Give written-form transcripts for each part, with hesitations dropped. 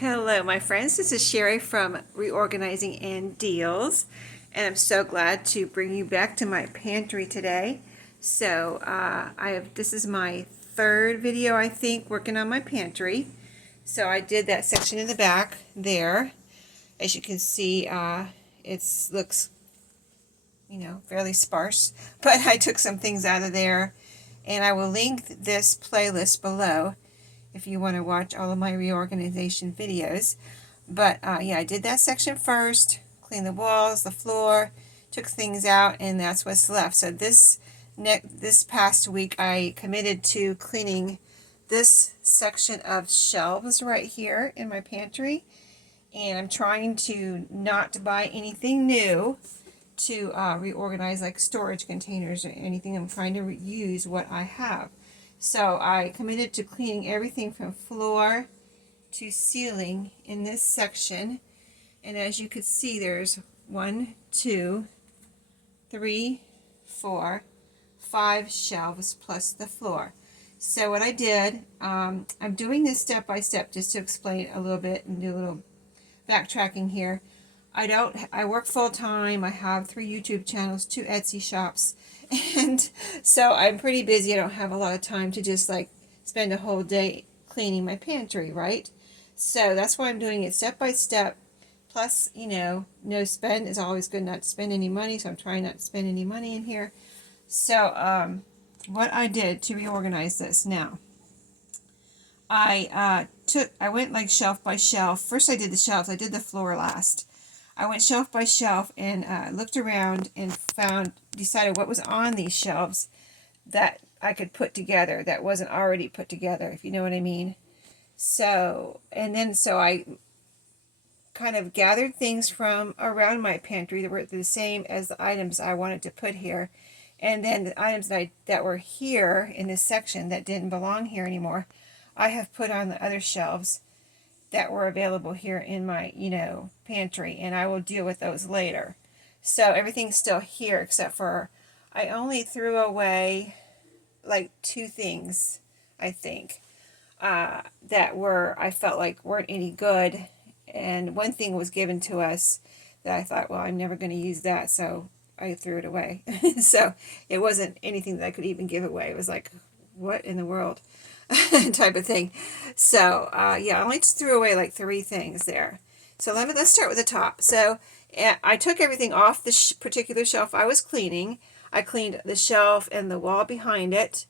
Hello, my friends. This is Sherry from Reorganizing and Deals, and I'm so glad to bring you back to my pantry today. So, this is my third video, I think, working on my pantry. So I did that section in the back there. As you can see, it looks, fairly sparse, but I took some things out of there, and I will link this playlist below if you want to watch all of my reorganization videos. But yeah, I did that section first, cleaned the walls, the floor, took things out, and that's what's left. So this past week I committed to cleaning this section of shelves right here in my pantry, and I'm trying to not buy anything new to reorganize, like storage containers or anything. I'm trying to use what I have. So I committed to cleaning everything from floor to ceiling in this section. And as you can see, there's 1, 2, 3, 4, 5 shelves plus the floor. So what I did, I'm doing this step by step just to explain a little bit and do a little backtracking here. I work full time. I have 3 YouTube channels, 2 Etsy shops, and so I'm pretty busy. I don't have a lot of time to just like spend a whole day cleaning my pantry, right? So that's why I'm doing it step by step. Plus, no spend is always good, not to spend any money, so I'm trying not to spend any money in here. So what I did to reorganize this now, I went like shelf by shelf. First I did the shelves. I did the floor last. I went shelf by shelf and looked around and decided what was on these shelves that I could put together that wasn't already put together, if you know what I mean. So I kind of gathered things from around my pantry that were the same as the items I wanted to put here. And then the items that were here in this section that didn't belong here anymore, I have put on the other shelves that were available here in my, pantry, and I will deal with those later. So everything's still here except for I only threw away like 2 things, I think, that I felt like weren't any good. And one thing was given to us that I thought, well, I'm never going to use that, so I threw it away. So it wasn't anything that I could even give away. It was like, what in the world? Type of thing. So yeah, I only threw away like 3 things there. So let's start with the top. So I took everything off this particular shelf I was cleaning. I cleaned the shelf and the wall behind it,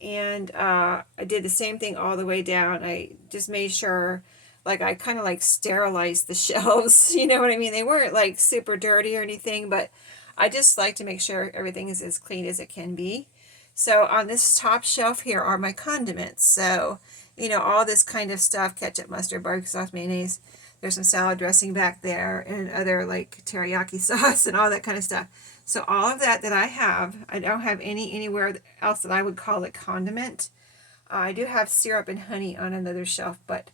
and I did the same thing all the way down. I just made sure, like, I kind of like sterilized the shelves. You know what I mean? They weren't like super dirty or anything, but I just like to make sure everything is as clean as it can be. So on this top shelf here are my condiments. So, all this kind of stuff: ketchup, mustard, barbecue sauce, mayonnaise. There's some salad dressing back there and other like teriyaki sauce and all that kind of stuff. So all of that I have, I don't have anywhere else that I would call it condiment. I do have syrup and honey on another shelf, but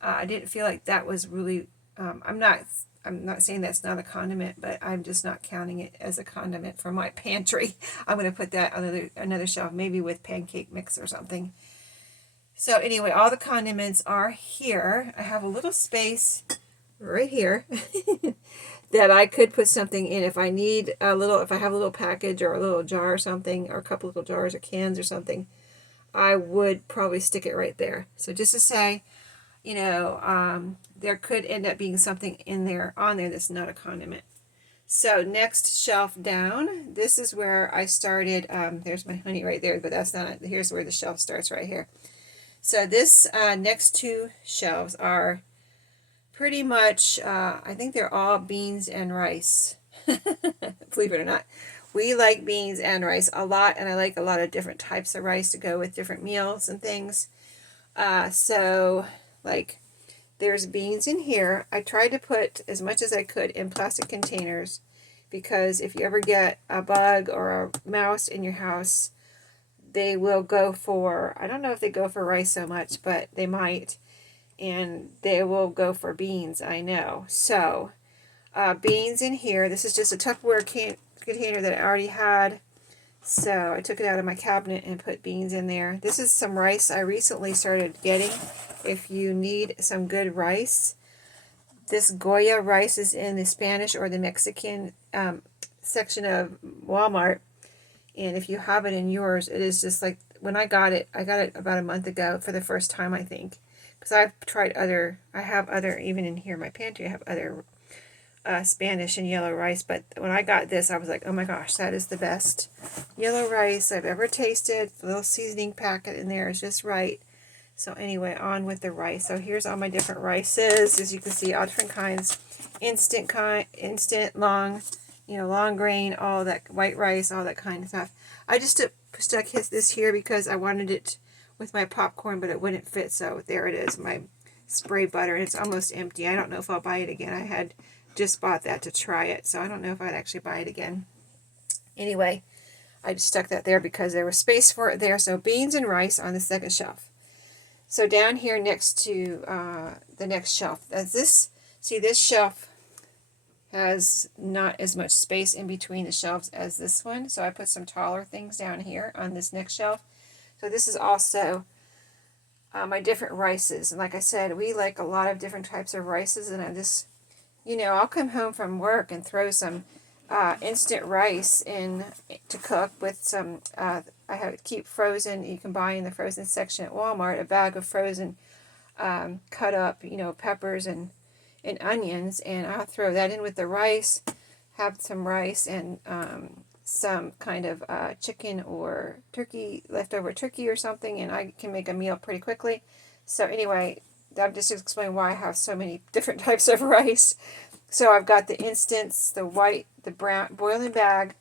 I didn't feel like that was really, I'm not saying that's not a condiment, but I'm just not counting it as a condiment for my pantry. I'm going to put that on another shelf, maybe with pancake mix or something. So anyway, all the condiments are here. I have a little space right here that I could put something in if I need if I have a little package or a little jar or something, or a couple little jars or cans or something, I would probably stick it right there. So just to say, there could end up being something on there that's not a condiment. So next shelf down, this is where I started. There's my honey right there, but that's not it. Here's where the shelf starts, right here. So this next 2 shelves are pretty much, I think they're all beans and rice. Believe it or not. We like beans and rice a lot, and I like a lot of different types of rice to go with different meals and things. So like, there's beans in here. I tried to put as much as I could in plastic containers, because if you ever get a bug or a mouse in your house, they will go for, I don't know if they go for rice so much, but they might, and they will go for beans, I know. So beans in here. This is just a Tupperware container that I already had. So I took it out of my cabinet and put beans in there. This is some rice I recently started getting. if you need some good rice. This Goya rice is in the Spanish or the Mexican section of Walmart. And if you have it in yours, it is just like, when I got it about a month ago for the first time, I think. Because I've tried I have other, even in here in my pantry, I have other Spanish and yellow rice. But when I got this, I was like, oh my gosh, that is the best yellow rice I've ever tasted. The little seasoning packet in there is just right. So anyway, on with the rice. So here's all my different rices. As you can see, all different kinds. Instant, long, long grain, all that, white rice, all that kind of stuff. I just stuck this here because I wanted it with my popcorn, but it wouldn't fit. So there it is, my spray butter. And it's almost empty. I don't know if I'll buy it again. I had just bought that to try it, so I don't know if I'd actually buy it again. Anyway, I just stuck that there because there was space for it there. So beans and rice on the second shelf. So down here next to the next shelf, this shelf has not as much space in between the shelves as this one. So I put some taller things down here on this next shelf. So this is also my different rices. And like I said, we like a lot of different types of rices. And I just, I'll come home from work and throw some instant rice in to cook with some, I have it keep frozen. You can buy in the frozen section at Walmart a bag of frozen cut up, peppers and onions, and I'll throw that in with the rice, have some rice and some kind of chicken or turkey, leftover turkey or something, and I can make a meal pretty quickly. So anyway, I'm just explaining why I have so many different types of rice. So I've got the instants, the white, the brown, boiling bag,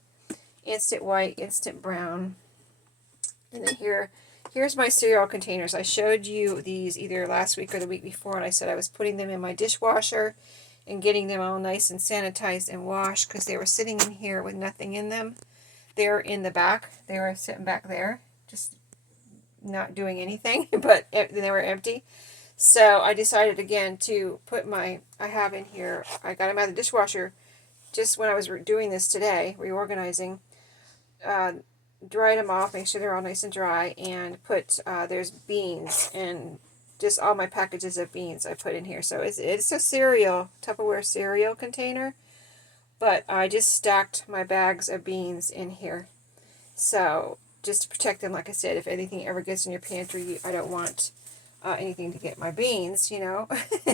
instant white, instant brown. And then here's my cereal containers. I showed you these either last week or the week before, and I said I was putting them in my dishwasher and getting them all nice and sanitized and washed because they were sitting in here with nothing in them. They're in the back. They were sitting back there, just not doing anything, but they were empty. So I decided again to put I have in here, I got them out of the dishwasher just when I was doing this today, reorganizing, dried them off, make sure they're all nice and dry, and put, there's beans, and just all my packages of beans I put in here. So it's a Tupperware cereal container, but I just stacked my bags of beans in here. So just to protect them, like I said, if anything ever gets in your pantry, I don't want anything to get my beans,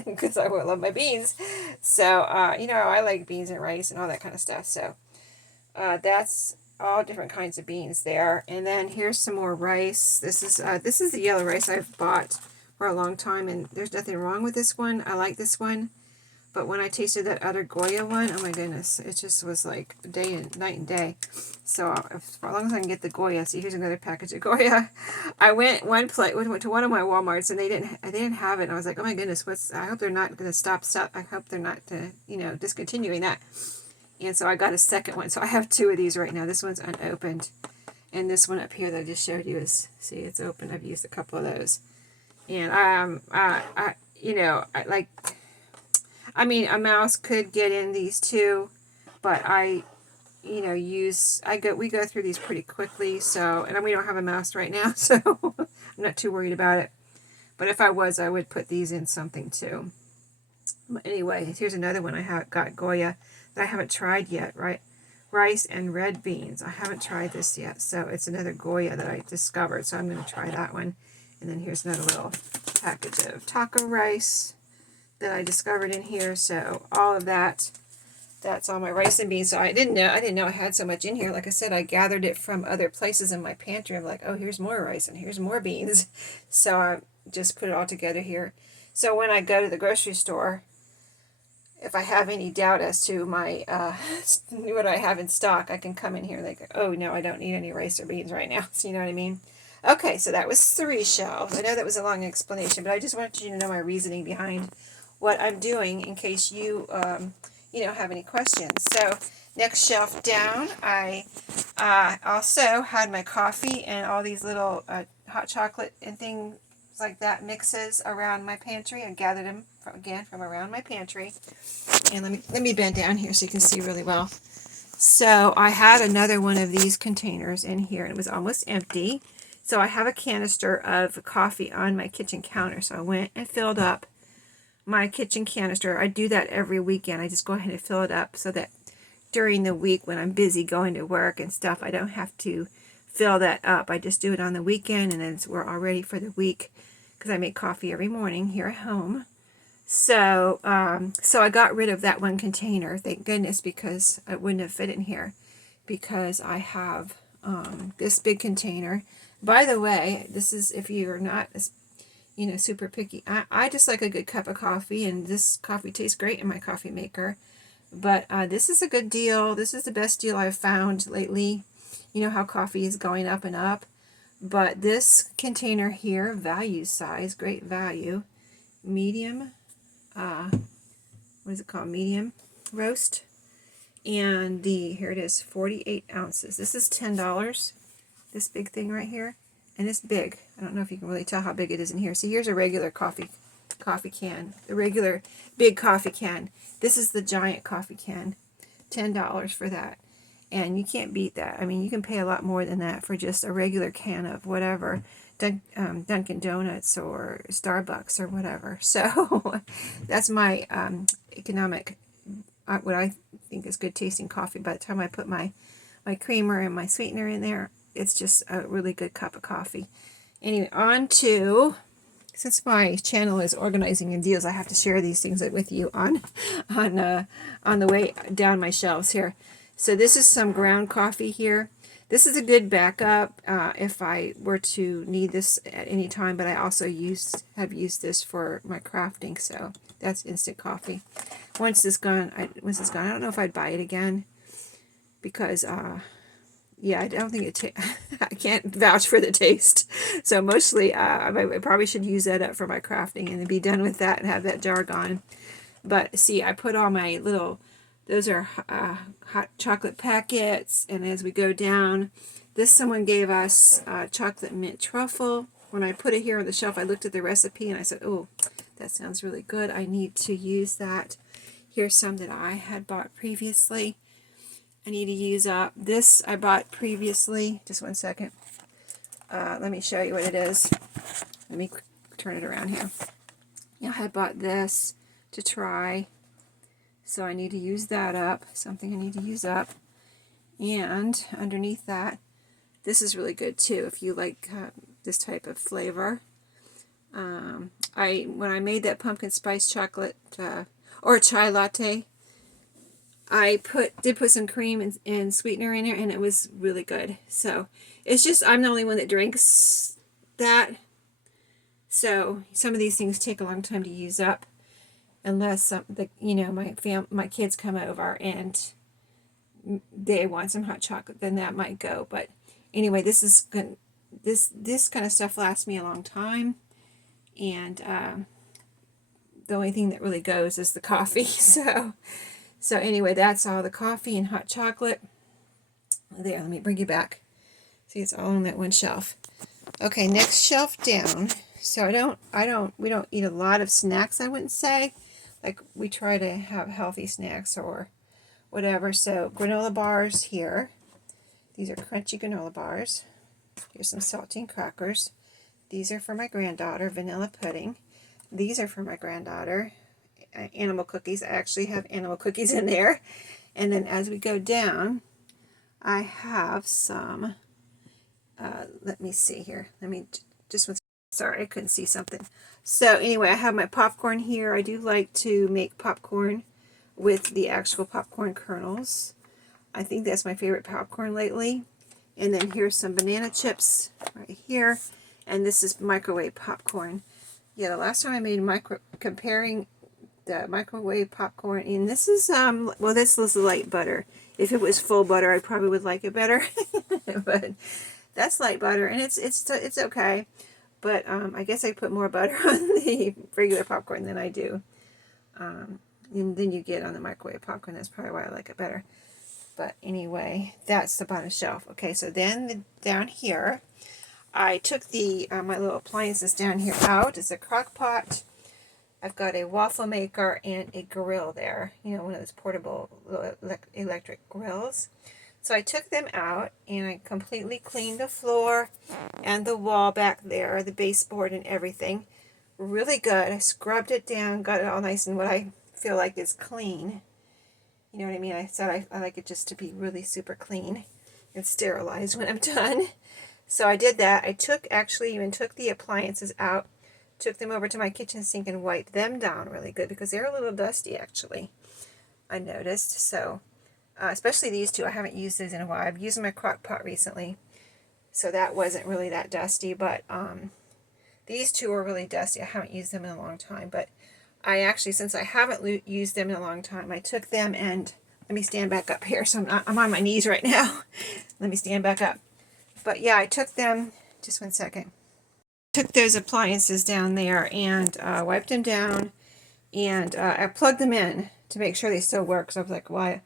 because I will love my beans. So, I like beans and rice and all that kind of stuff. So that's all different kinds of beans there. And then here's some more rice. This is the yellow rice I've bought for a long time, and there's nothing wrong with this one. I like this one. But when I tasted that other Goya one, oh my goodness, it just was like night and day. So for long as I can get the Goya, see, here's another package of Goya. I went to one of my Walmarts, and they didn't have it. And I was like, oh my goodness, I hope they're not going to stop. I hope they're not discontinuing that. And so I got a second one. So I have two of these right now. This one's unopened, and this one up here that I just showed you see, it's open. I've used a couple of those, and a mouse could get in these too, but we go through these pretty quickly. So, and we don't have a mouse right now, so I'm not too worried about it. But if I was, I would put these in something too. But anyway, here's another one I got Goya that I haven't tried yet, right? Rice and red beans. I haven't tried this yet, so it's another Goya that I discovered, so I'm going to try that one. And then here's another little package of taco rice that I discovered in here. So all of that's all my rice and beans. So I didn't know I had so much in here. Like I said, I gathered it from other places in my pantry. I'm like, oh, here's more rice and here's more beans. So I just put it all together here. So when I go to the grocery store, if I have any doubt as to my what I have in stock, I can come in here and like, oh no, I don't need any rice or beans right now. So you know what I mean? Okay, so that was 3 shelves. I know that was a long explanation, but I just wanted you to know my reasoning behind what I'm doing in case you have any questions. So next shelf down, I also had my coffee and all these little hot chocolate and things like that mixes around my pantry. I gathered them from around my pantry. And let me bend down here so you can see really well. So I had another one of these containers in here, and it was almost empty. So I have a canister of coffee on my kitchen counter. So I went and filled up my kitchen canister. I do that every weekend. I just go ahead and fill it up so that during the week when I'm busy going to work and stuff, I don't have to fill that up. I just do it on the weekend, and then we're all ready for the week because I make coffee every morning here at home. So, so I got rid of that one container, thank goodness, because I wouldn't have fit in here, because I have this big container. By the way, this is, if you're not, you know, super picky, I just like a good cup of coffee, and this coffee tastes great in my coffee maker. But this is a good deal. This is the best deal I've found lately. You know how coffee is going up and up. But this container here, value size, great value, medium, what is it called? Medium roast. And here it is, 48 ounces. This is $10, this big thing right here. And it's big. I don't know if you can really tell how big it is in here. So here's a regular coffee can, the regular big coffee can. This is the giant coffee can, $10 for that. And you can't beat that. I mean, you can pay a lot more than that for just a regular can of whatever, Dunkin' Donuts or Starbucks or whatever. So that's my economic, what I think is good tasting coffee. By the time I put my creamer and my sweetener in there, it's just a really good cup of coffee. Anyway, on to, since my channel is organizing and deals, I have to share these things with you on the way down my shelves here. So this is some ground coffee here. This is a good backup if I were to need this at any time, but I also have used this for my crafting, so that's instant coffee. Once it's gone, I don't know if I'd buy it again, because yeah, I don't think I can't vouch for the taste. So mostly I probably should use that up for my crafting and be done with that and have that jar gone. But see, I put all my little, those are hot chocolate packets, and as we go down, this someone gave us chocolate mint truffle. When I put it here on the shelf, I looked at the recipe and I said, oh, that sounds really good. I need to use that. Here's some that I had bought previously. I need to use up. This I bought previously. Just one second. Let me show you what it is. Let me turn it around here. I had bought this to try, so I need to use that up. Something I need to use up. And underneath that, this is really good too if you like this type of flavor. When I made that pumpkin spice chocolate or chai latte, I did put some cream and sweetener in there, and it was really good. So it's just, I'm the only one that drinks that. So some of these things take a long time to use up, unless my kids come over and they want some hot chocolate, then that might go. But anyway, this is good. This kind of stuff lasts me a long time, and the only thing that really goes is the coffee. So anyway, that's all the coffee and hot chocolate. There, let me bring you back. See, it's all on that one shelf. Okay, next shelf down. So we don't eat a lot of snacks, I wouldn't say. Like, we try to have healthy snacks or whatever. So granola bars here. These are crunchy granola bars. Here's some saltine crackers. These are for my granddaughter, vanilla pudding. These are for my granddaughter, animal cookies. I actually have animal cookies in there. And then as we go down, I have some, let me see here. Sorry, I couldn't see something. So anyway, I have my popcorn here. I do like to make popcorn with the actual popcorn kernels. I think that's my favorite popcorn lately. And then here's some banana chips right here. And this is microwave popcorn. Yeah, the last time I made comparing the microwave popcorn, and this is well, this was light butter. If it was full butter, I probably would like it better. But that's light butter, and it's okay. But I guess I put more butter on the regular popcorn than I do. And then you get on the microwave popcorn. That's probably why I like it better. But anyway, that's the bottom shelf. Okay, so then down here, I took the my little appliances down here out. It's a crock pot. I've got a waffle maker and a grill there. You know, one of those portable electric grills. So I took them out and I completely cleaned the floor and the wall back there, the baseboard and everything. Really good. I scrubbed it down, got it all nice and what I feel like is clean. You know what I mean? I said I like it just to be really super clean and sterilized when I'm done. So I did that. I actually even took the appliances out, took them over to my kitchen sink and wiped them down really good because they're a little dusty actually, I noticed. So especially these two, I haven't used these in a while. I've used my crock pot recently, so that wasn't really that dusty, but these two are really dusty. I haven't used them in a long time, but I actually, since I haven't used them in a long time, I took them and, let me stand back up here, so I'm on my knees right now. Let me stand back up. But yeah, I took them, just one second. Took those appliances down there and wiped them down, and I plugged them in to make sure they still work, because I was like, why?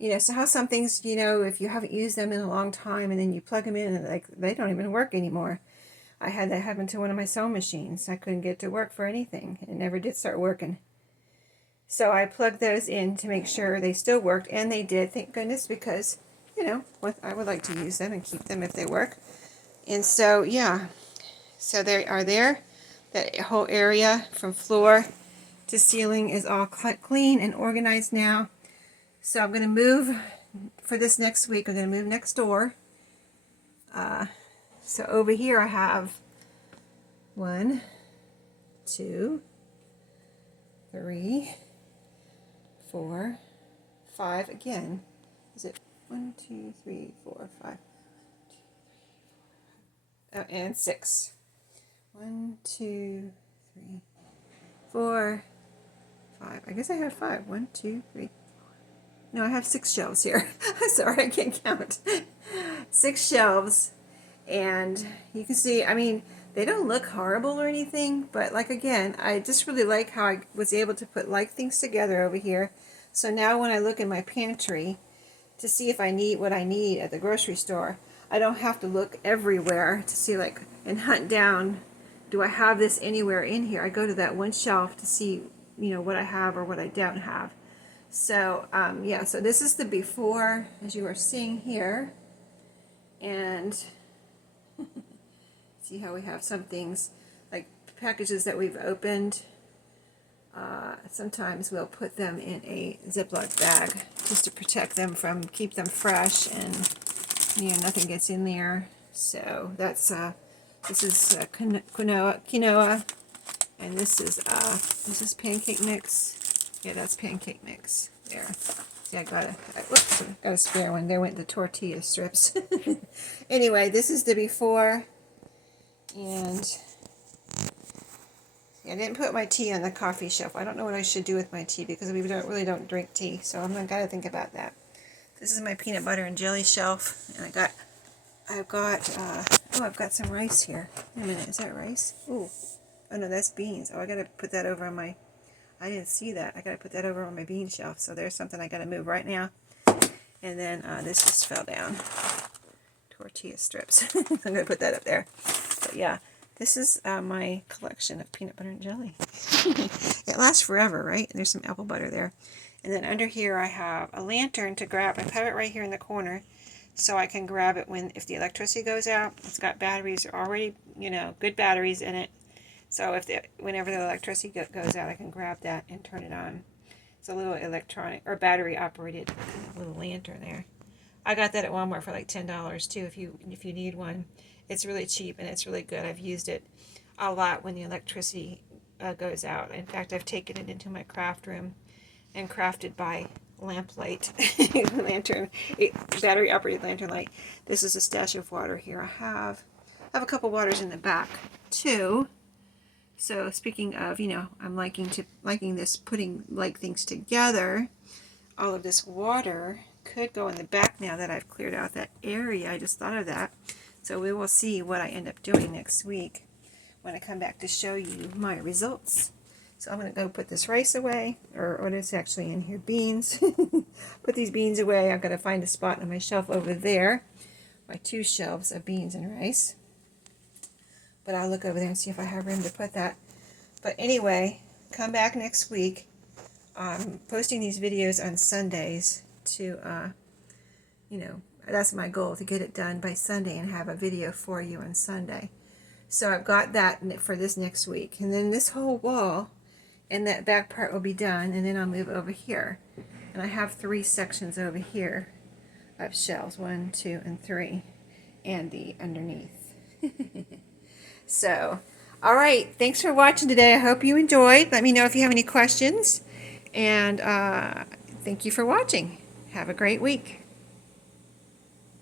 You know, so how some things, you know, if you haven't used them in a long time and then you plug them in and like they don't even work anymore. I had that happen to one of my sewing machines. I couldn't get it to work for anything. It never did start working. So I plugged those in to make sure they still worked, and they did, thank goodness, because, you know, I would like to use them and keep them if they work. And so, yeah, so they are there. That whole area from floor to ceiling is all clean and organized now. So I'm going to move for this next week. I'm going to move next door. So over here I have 1, 2, 3, 4, 5 again. Is it 1, 2, 3, 4, 5? Oh, and 6. 1, 2, 3, 4, 5. I guess I have 5. 1, 2, 3. No, I have 6 shelves here. Sorry, I can't count. 6 shelves, and you can see, I mean, they don't look horrible or anything, but like again, I just really like how I was able to put like things together over here. So now when I look in my pantry to see if I need what I need at the grocery store, I don't have to look everywhere to see like and hunt down, do I have this anywhere in here? I go to that one shelf to see, you know, what I have or what I don't have. So yeah, so this is the before, as you are seeing here, and see how we have some things like packages that we've opened. Sometimes we'll put them in a Ziploc bag just to protect them from, keep them fresh, and you know, nothing gets in there. So that's this is quinoa, and this is pancake mix. Yeah, that's pancake mix there. See, I got a spare one. There went the tortilla strips. Anyway, this is the before, and I didn't put my tea on the coffee shelf. I don't know what I should do with my tea because we really don't drink tea, so I'm not gotta think about that. This is my peanut butter and jelly shelf, and I've got some rice here. Wait a minute, is that rice? Ooh, oh no, that's beans. Oh, I gotta put that over on my. I didn't see that. I gotta put that over on my bean shelf. So there's something I gotta move right now. And then this just fell down. Tortilla strips. I'm gonna put that up there. But yeah, this is my collection of peanut butter and jelly. It lasts forever, right? There's some apple butter there. And then under here I have a lantern to grab. I have it right here in the corner, so I can grab it if the electricity goes out. It's got batteries already, you know, good batteries in it. So whenever the electricity goes out, I can grab that and turn it on. It's a little electronic or battery operated little lantern there. I got that at Walmart for like $10 too. If you need one, it's really cheap and it's really good. I've used it a lot when the electricity goes out. In fact, I've taken it into my craft room and crafted by lamplight lantern, battery operated lantern light. This is a stash of water here. I have a couple waters in the back too. So speaking of, you know, I'm liking this, putting like things together. All of this water could go in the back now that I've cleared out that area. I just thought of that. So we will see what I end up doing next week when I come back to show you my results. So I'm going to go put this rice away, or what is actually in here, beans. Put these beans away. I've got to find a spot on my shelf over there. My 2 shelves of beans and rice. But I'll look over there and see if I have room to put that. But anyway, come back next week. I'm posting these videos on Sundays to you know, that's my goal, to get it done by Sunday and have a video for you on Sunday. So I've got that for this next week. And then this whole wall and that back part will be done, and then I'll move over here. And I have 3 sections over here of shelves, 1, 2, and 3, and the underneath. So, all right, thanks for watching today. I hope you enjoyed. Let me know if you have any questions. And thank you for watching. Have a great week.